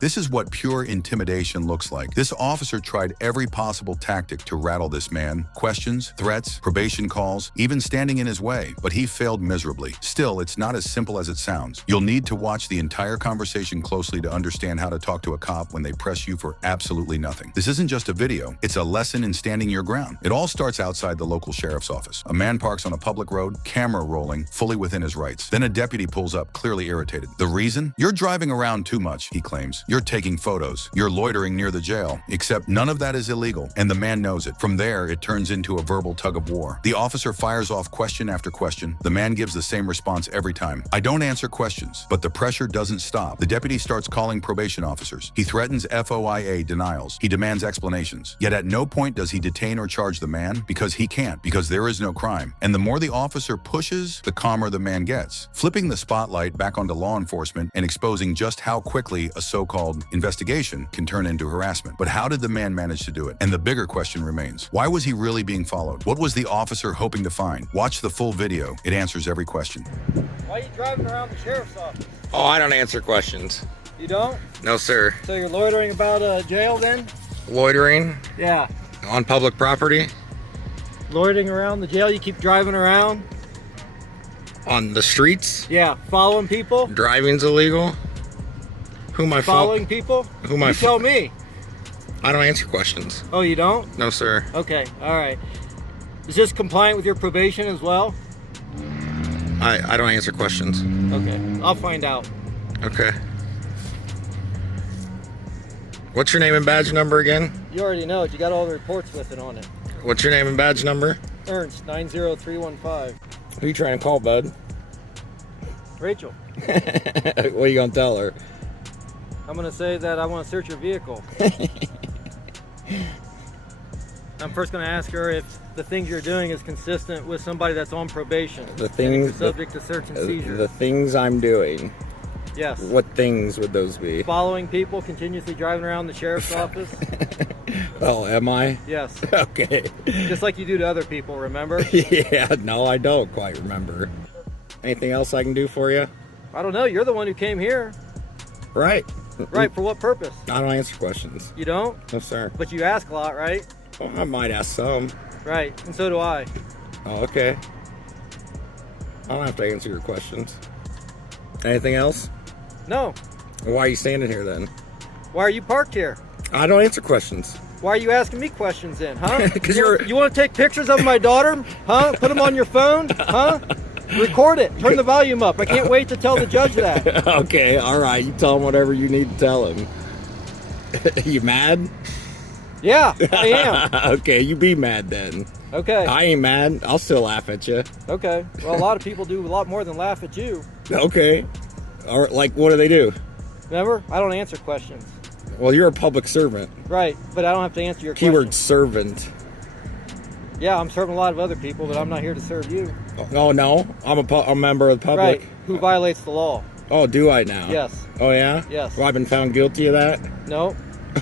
This is what pure intimidation looks like. This officer tried every possible tactic to rattle this man. Questions, threats, probation calls, even standing in his way, but he failed miserably. Still, it's not as simple as it sounds. You'll need to watch the entire conversation closely to understand how to talk to a cop when they press you for absolutely nothing. This isn't just a video, it's a lesson in standing your ground. It all starts outside the local sheriff's office. A man parks on a public road, camera rolling, fully within his rights. Then a deputy pulls up, clearly irritated. The reason? You're driving around too much, he claims. You're taking photos. You're loitering near the jail. Except none of that is illegal, and the man knows it. From there, it turns into a verbal tug-of-war. The officer fires off question after question. The man gives the same response every time. I don't answer questions, but the pressure doesn't stop. The deputy starts calling probation officers. He threatens FOIA denials. He demands explanations. Yet at no point does he detain or charge the man, because he can't, because there is no crime. And the more the officer pushes, the calmer the man gets, flipping the spotlight back onto law enforcement and exposing just how quickly a so-called investigation can turn into harassment. But how did the man manage to do it? And the bigger question remains, why was he really being followed? What was the officer hoping to find? Watch the full video. It answers every question. Why are you driving around the sheriff's office? Oh, I don't answer questions. You don't? No, sir. So you're loitering about jail then? Loitering? Yeah. On public property? Loitering around the jail, you keep driving around? On the streets? Yeah. Following people? Driving's illegal? Who am I following people? Who am I? You tell me. I don't answer questions. Oh, you don't? No, sir. Okay. All right. Is this compliant with your probation as well? I don't answer questions. Okay. I'll find out. Okay. What's your name and badge number again? You already know it. You got all the reports with it on it. What's your name and badge number? Ernst, 90315. Who you trying to call, bud? Rachel. What are you gonna tell her? I'm gonna say that I want to search your vehicle. I'm first gonna ask her if the things you're doing is consistent with somebody that's on probation. The things subject to search and seizure. The things I'm doing. Yes. What things would those be? Following people, continuously driving around the sheriff's office. Oh, am I? Yes. Okay. Just like you do to other people, remember? Yeah, no, I don't quite remember. Anything else I can do for you? I don't know. You're the one who came here. Right. Right, for what purpose? I don't answer questions. You don't? No, sir. But you ask a lot, right? Well, I might ask some. Right, and so do I. Oh, okay. I don't have to answer your questions. Anything else? No. Why are you standing here then? Why are you parked here? I don't answer questions. Why are you asking me questions then, huh? Because you want to take pictures of my daughter, huh? Put them on your phone, huh? Record it. Turn the volume up. I can't wait to tell the judge that. Okay, all right. You tell him whatever you need to tell him. You mad? Yeah, I am. Okay, you be mad then. Okay. I ain't mad. I'll still laugh at you. Okay. Well, a lot of people do a lot more than laugh at you. Okay. Or like, what do they do? Remember, I don't answer questions. Well, you're a public servant. Right, but I don't have to answer your Keyword questions. servant. Yeah, I'm serving a lot of other people, but I'm not here to serve you. Oh, no? I'm a member of the public. Right. Who violates the law? Oh, do I now? Yes. Oh, yeah? Yes. Well, I've been found guilty of that? No.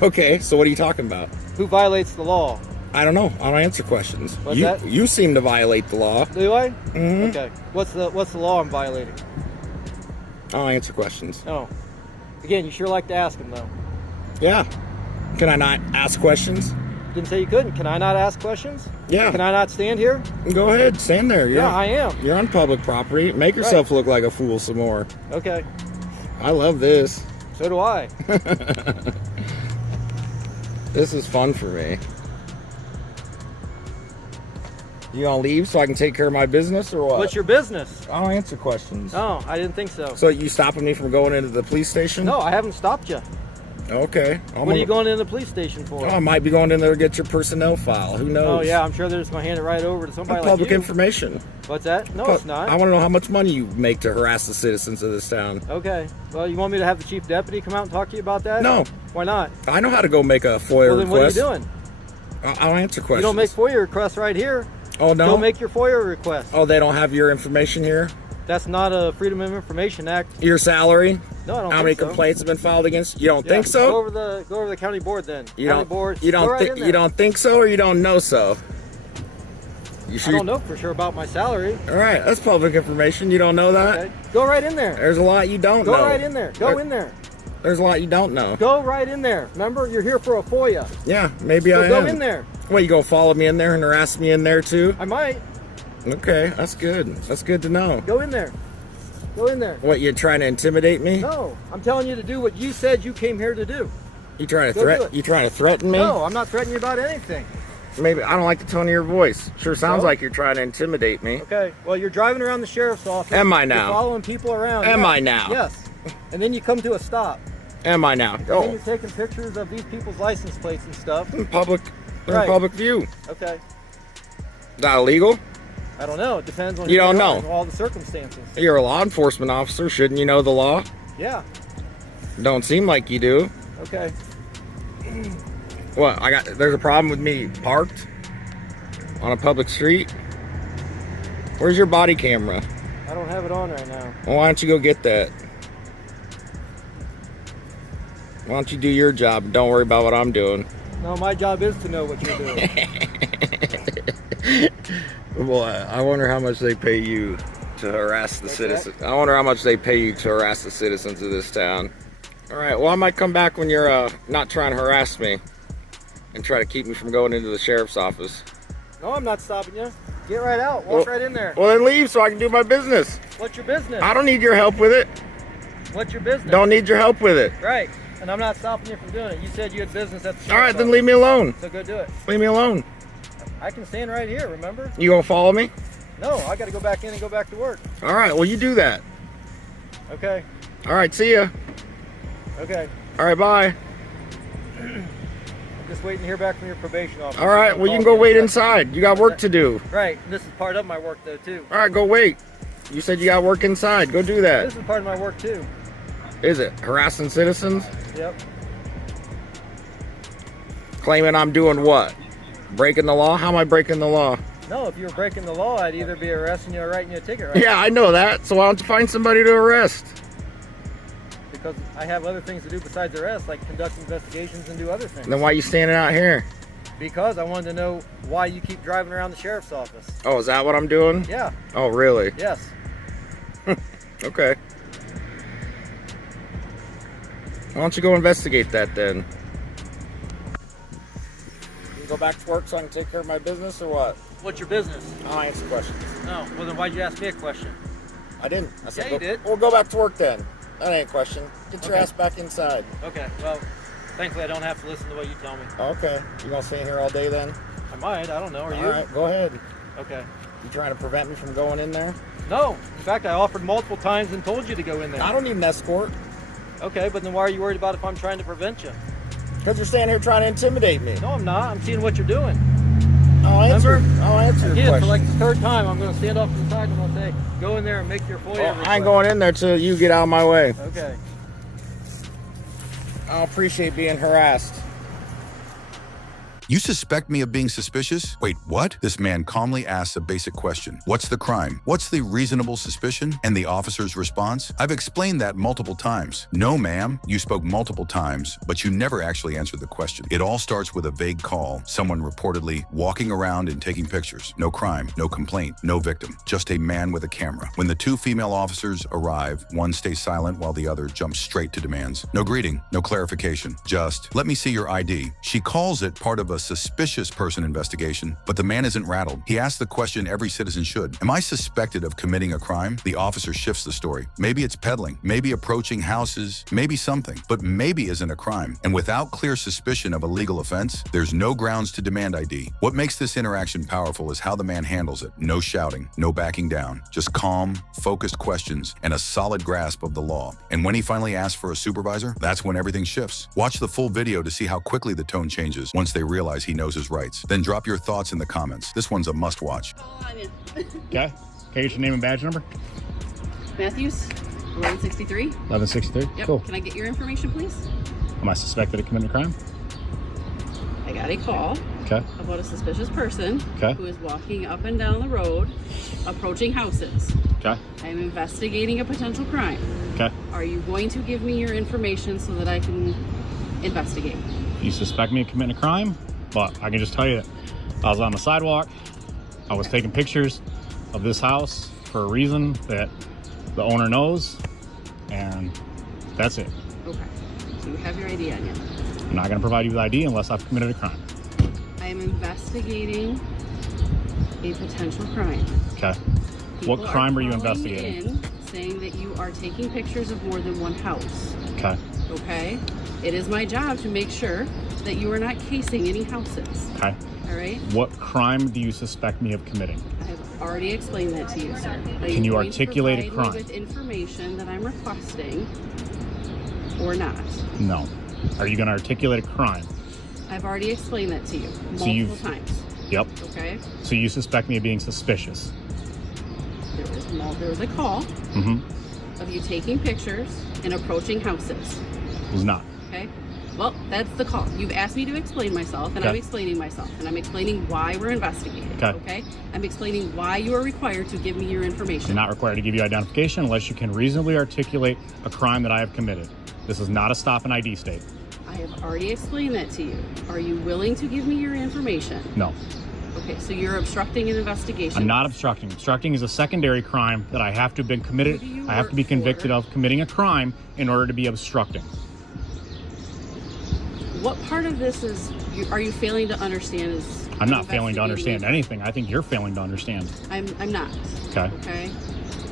Okay, so what are you talking about? Who violates the law? I don't know. I don't answer questions. What's that? You seem to violate the law. Do I? Mm-hmm. Okay. What's the law I'm violating? I don't answer questions. Oh. Again, you sure like to ask them, though. Yeah. Can I not ask questions? Didn't say you couldn't. Can I not ask questions? Yeah. Can I not stand here? Go ahead. Stand there. Yeah, I am. You're on public property. Make yourself look like a fool some more. Okay. I love this. So do I. This is fun for me. You gonna leave so I can take care of my business or what? What's your business? I don't answer questions. Oh, I didn't think so. So you stopping me from going into the police station? No, I haven't stopped you. Okay. What are you going into the police station for? Oh, I might be going in there to get your personnel file. Who knows? Oh, yeah, I'm sure they're just going to hand it right over to somebody like public you. information. What's that? No, it's not. I want to know how much money you make to harass the citizens of this town. Okay. Well, you want me to have the chief deputy come out and talk to you about that? No. Why not? I know how to go make a FOIA Well, then request. what are you doing? I don't answer questions. You don't make FOIA requests right here. Oh, no? Go make your FOIA request. Oh, they don't have your information here? That's not a Freedom of Information Act. Your salary? No, I don't How many think so. complaints have been filed against you? You don't Yeah, think so? Go over the county board then. You county don't, board. you go don't right think in there. you don't think so, or you don't know so? You I don't know for sure about my salary. All right, that's public information. You don't know that? Okay. Go right in there. There's a lot you don't know. Go right in there. Go in there. There's a lot you don't know. Go right in there. Remember, you're here for a FOIA. Yeah, maybe So I go am. in there. What, you gonna follow me in there and harass me in there too? I might. Okay, that's good. That's good to know. Go in there. Go in there. What, you trying to intimidate me? No, I'm telling you to do what you said you came here to do. You trying to Go do it. You trying to threaten me? No, I'm not threatening you about anything. Maybe I don't like the tone of your voice. Sure sounds So? like you're trying to intimidate me. Okay, well, you're driving around the sheriff's office. Am I You're now? following people around. Am Yes. I now? Yes. And then you come to a stop. Am I now? And then Oh, you're taking pictures of these people's license plates and stuff. in public, in Right. public view. Okay. Is that illegal? I don't know. It depends on You don't who know. and all the circumstances. You're a law enforcement officer. Shouldn't you know the law? Yeah. Don't seem like you do. Okay. What? There's a problem with me parked on a public street? Where's your body camera? I don't have it on right now. Well, why don't you go get that? Why don't you do your job and don't worry about what I'm doing? No, my job is to know what you're doing. Well, I wonder how much they pay you to harass the citizens. I wonder how much they pay you to harass the citizens of this town. All right, well, I might come back when you're not trying to harass me and try to keep me from going into the sheriff's office. No, I'm not stopping you. Get right out. Walk right in there. Well, then leave so I can do my business. What's your business? I don't need your help with it. What's your business? Don't need your help with it. Right. And I'm not stopping you from doing it. You said you had business at the sheriff's All right, then office. leave me alone. So go do it. Leave me alone. I can stand right here, remember? You gonna follow me? No, I got to go back in and go back to work. All right, well, you do that. Okay. All right, see ya. Okay. All right, bye. I'm just waiting to hear back from your probation officer. All right, well, you can go wait inside. You got work to do. Right. And this is part of my work, though, too. All right, go wait. You said you got work inside. Go do that. This is part of my work, too. Is it harassing citizens? Yep. Claiming I'm doing what? Breaking the law? How am I breaking the law? No, if you were breaking the law, I'd either be arresting you or writing you a ticket, right? Yeah, I know that. So why don't you find somebody to arrest? Because I have other things to do besides arrest, like conduct investigations and do other things. Then why you standing out here? Because I wanted to know why you keep driving around the sheriff's office. Oh, is that what I'm doing? Yeah. Oh, really? Yes. Okay. Why don't you go investigate that then? You go back to work so I can take care of my business or what? What's your business? I'll answer questions. No. Well, then why'd you ask me a question? I didn't. I said, Yeah, you did. Well, go back to work then. That ain't a question. Get your Okay. ass back inside. Okay. Well, thankfully I don't have to listen to what you tell me. Okay. You gonna stay in here all day then? I might. I don't know. Are you? All right, go ahead. Okay. You trying to prevent me from going in there? No. In fact, I offered multiple times and told you to go in there. I don't need an escort. Okay, but then why are you worried about if I'm trying to prevent you? Because you're standing here trying to intimidate me. No, I'm not. I'm seeing what you're doing. I'll answer your Again, question. for like the third time, I'm going to stand off to the side and I'm going to say, go in there and make your FOIA request. I ain't going in there till you get out of my way. Okay. I appreciate being harassed. You suspect me of being suspicious? Wait, what? This man calmly asks a basic question. What's the crime? What's the reasonable suspicion? And the officer's response? I've explained that multiple times. No, ma'am. You spoke multiple times, but you never actually answered the question. It all starts with a vague call. Someone reportedly walking around and taking pictures. No crime, no complaint, no victim. Just a man with a camera. When the two female officers arrive, one stays silent while the other jumps straight to demands. No greeting, no clarification. Just, let me see your ID. She calls it part of a suspicious person investigation, but the man isn't rattled. He asks the question every citizen should. Am I suspected of committing a crime? The officer shifts the story. Maybe it's peddling, maybe approaching houses, maybe something, but maybe isn't a crime. And without clear suspicion of a legal offense, there's no grounds to demand ID. What makes this interaction powerful is how the man handles it. No shouting, no backing down, just calm, focused questions and a solid grasp of the law. And when he finally asks for a supervisor, that's when everything shifts. Watch the full video to see how quickly the tone changes once they realize he knows his rights. Then drop your thoughts in the comments. This one's a must-watch. Okay. Can I get your name and badge number? Matthews, 1163. 1163. Yep. Cool. Can I get your information, please? Am I suspected of committing a crime? I got a call Okay. about a suspicious person Okay. who is walking up and down the road, approaching houses. Okay. I'm investigating a potential crime. Okay. Are you going to give me your information so that I can investigate? You suspect me of committing a crime, but I can just tell you that I was on the sidewalk. I was taking pictures of this house for a reason that the owner knows, and that's it. Okay. Do you have your ID on you? I'm not going to provide you with ID unless I've committed a crime. I am investigating a potential crime. Okay. People What crime are you calling investigating? in saying that you are taking pictures of more than one house. Okay. Okay? It is my job to make sure that you are not casing any houses. Okay. All right? What crime do you suspect me of committing? I have already explained that to you, sir. Can you articulate a crime? With information that I'm requesting or not? No. Are you going to articulate a crime? I've already explained that to you So multiple times. Yep. Okay? So you suspect me of being suspicious? There was a call Mm-hmm. of you taking pictures and approaching houses. It was not. Okay? Well, that's the call. You've asked me to explain myself, and Okay. I'm explaining myself, and I'm explaining why we're investigating. Okay. I'm explaining why you are required to give me your information. I'm not required to give you identification unless you can reasonably articulate a crime that I have committed. This is not a stop and ID state. I have already explained that to you. Are you willing to give me your information? No. Okay, so you're obstructing an investigation. I'm not obstructing. Obstructing is a secondary crime that I have to have been committed. Who do you I have to be work convicted for? of committing a crime in order to be obstructing. What part of this are you failing to understand? Is I'm not failing to investigating understand it? anything. I think you're failing to understand. I'm not. Okay. Okay.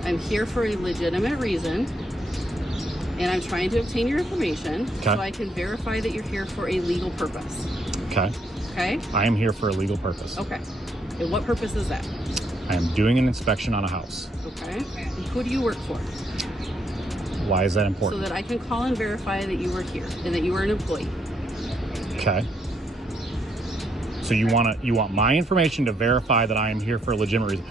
I'm here for a legitimate reason, and I'm trying to obtain your information so Okay. I can verify that you're here for a legal purpose. Okay. Okay. I am here for a legal purpose. Okay. And what purpose is that? I am doing an inspection on a house. Okay. And who do you work for? Why is that So important? that I can call and verify that you were here and that you were an employee. Okay. So you want my information to verify that I am here for a legitimate reason.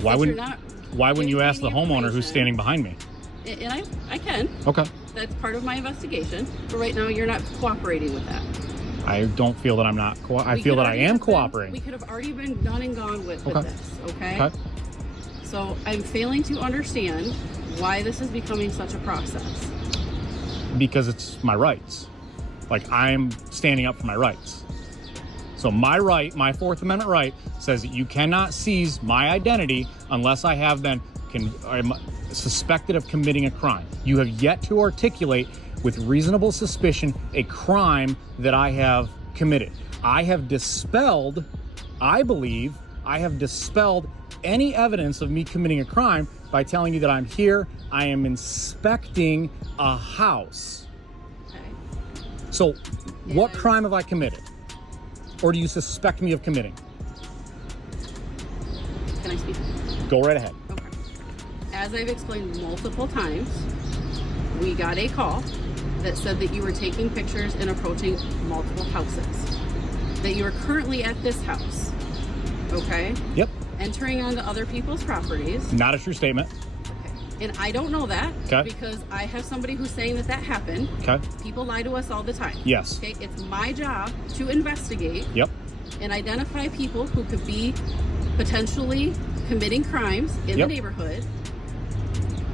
Why But wouldn't you're not why wouldn't you giving ask me the homeowner who's information. standing behind me? And I can. Okay. That's part of my investigation. But right now you're not cooperating with that. I don't feel that I'm not I We feel could that I already am have been- cooperating. We could have already been done and gone with Okay. this, okay? Okay. So I'm failing to understand why this is becoming such a process. Because it's my rights. Like, I'm standing up for my rights. So my right, my Fourth Amendment right, says that you cannot seize my identity unless I have been I'm suspected of committing a crime. You have yet to articulate with reasonable suspicion a crime that I have committed. I have dispelled, I believe, I have dispelled any evidence of me committing a crime by telling you that I'm here, I am inspecting a house. Okay. So, what Yeah. crime have I committed? Or do you suspect me of committing? Can I speak? Go right ahead. Okay. As I've explained multiple times, we got a call that said that you were taking pictures and approaching multiple houses. That you are currently at this house. Okay? Yep. Entering onto other people's properties. Not a true statement. Okay. And I don't know that Okay. because I have somebody who's saying that that happened. Okay. People lie to us all the time. Yes. Okay, it's my job to investigate Yep. and identify people who could be potentially committing crimes in Yep. the neighborhood,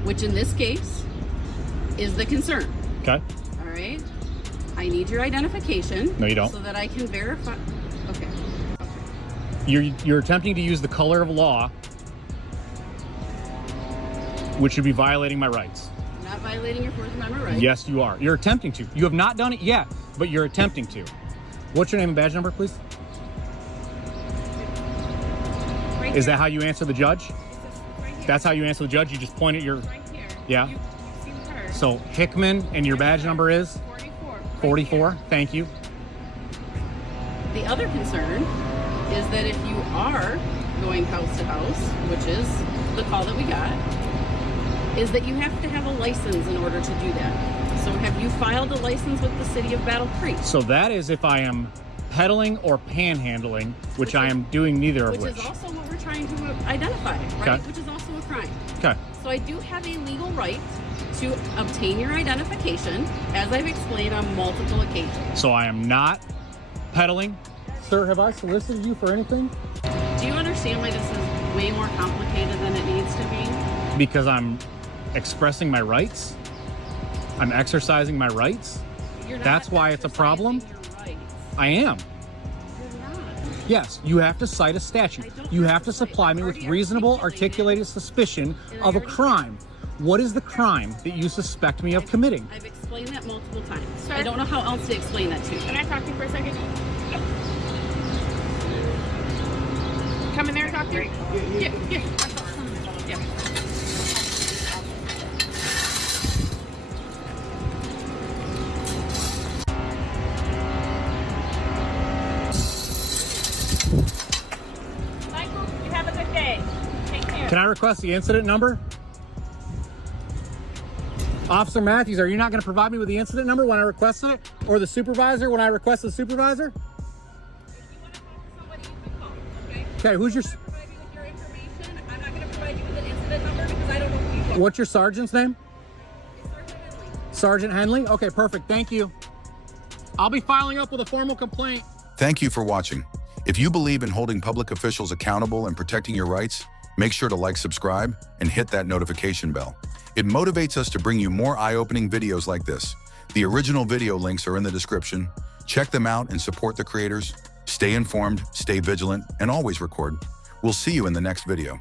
which in this case is the concern. Okay. All right. I need your identification. No, you don't. So that I can verify. Okay. You're attempting to use the color of law, which would be violating my rights. I'm not violating your Fourth Amendment rights. Yes, you are. You're attempting to. You have not done it yet, but you're attempting to. What's your name and badge number, please? Right Is here. that how you answer the judge? Right here. That's how you answer the judge? You just point at your... Right here. Yeah. You see her. So, Hickman, and your badge number is? 44. right 44. here. Thank you. The other concern is that if you are going house to house, which is the call that we got, is that you have to have a license in order to do that. So have you filed a license with the city of Battle Creek? So that is if I am peddling or panhandling, which I am doing neither of Which which. is also what we're trying to identify, right? Okay. Which is also a crime. Okay. So I do have a legal right to obtain your identification, as I've explained on multiple occasions. So I am not peddling. Sir, have I solicited you for anything? Do you understand why this is way more complicated than it needs to be? Because I'm expressing my rights. I'm exercising my rights. You're not That's why it's a problem? exercising your rights. I am. You're not. Yes, you have to cite a statute. You have to supply me with reasonable articulated suspicion of a crime. What is the crime that you suspect me of committing? I've explained that multiple times. Sir? I don't know how else to explain that to you. Can I talk to you for a second? Come in there and talk to you. Yeah. Michael, you have a good day. Take care. Can I request the incident number? Officer Matthews, are you not going to provide me with the incident number when I requested it? Or the supervisor when I request the supervisor? Okay, who's your... Provide you with your information. I'm not going to provide you with an incident number because I don't know who you are. What's your sergeant's name? Sergeant Henley. Sergeant Henley? Okay, perfect. Thank you. I'll be filing up with a formal complaint. Thank you for watching. If you believe in holding public officials accountable and protecting your rights, make sure to like, subscribe, and hit that notification bell. It motivates us to bring you more eye-opening videos like this. The original video links are in the description. Check them out and support the creators. Stay informed, stay vigilant, and always record. We'll see you in the next video.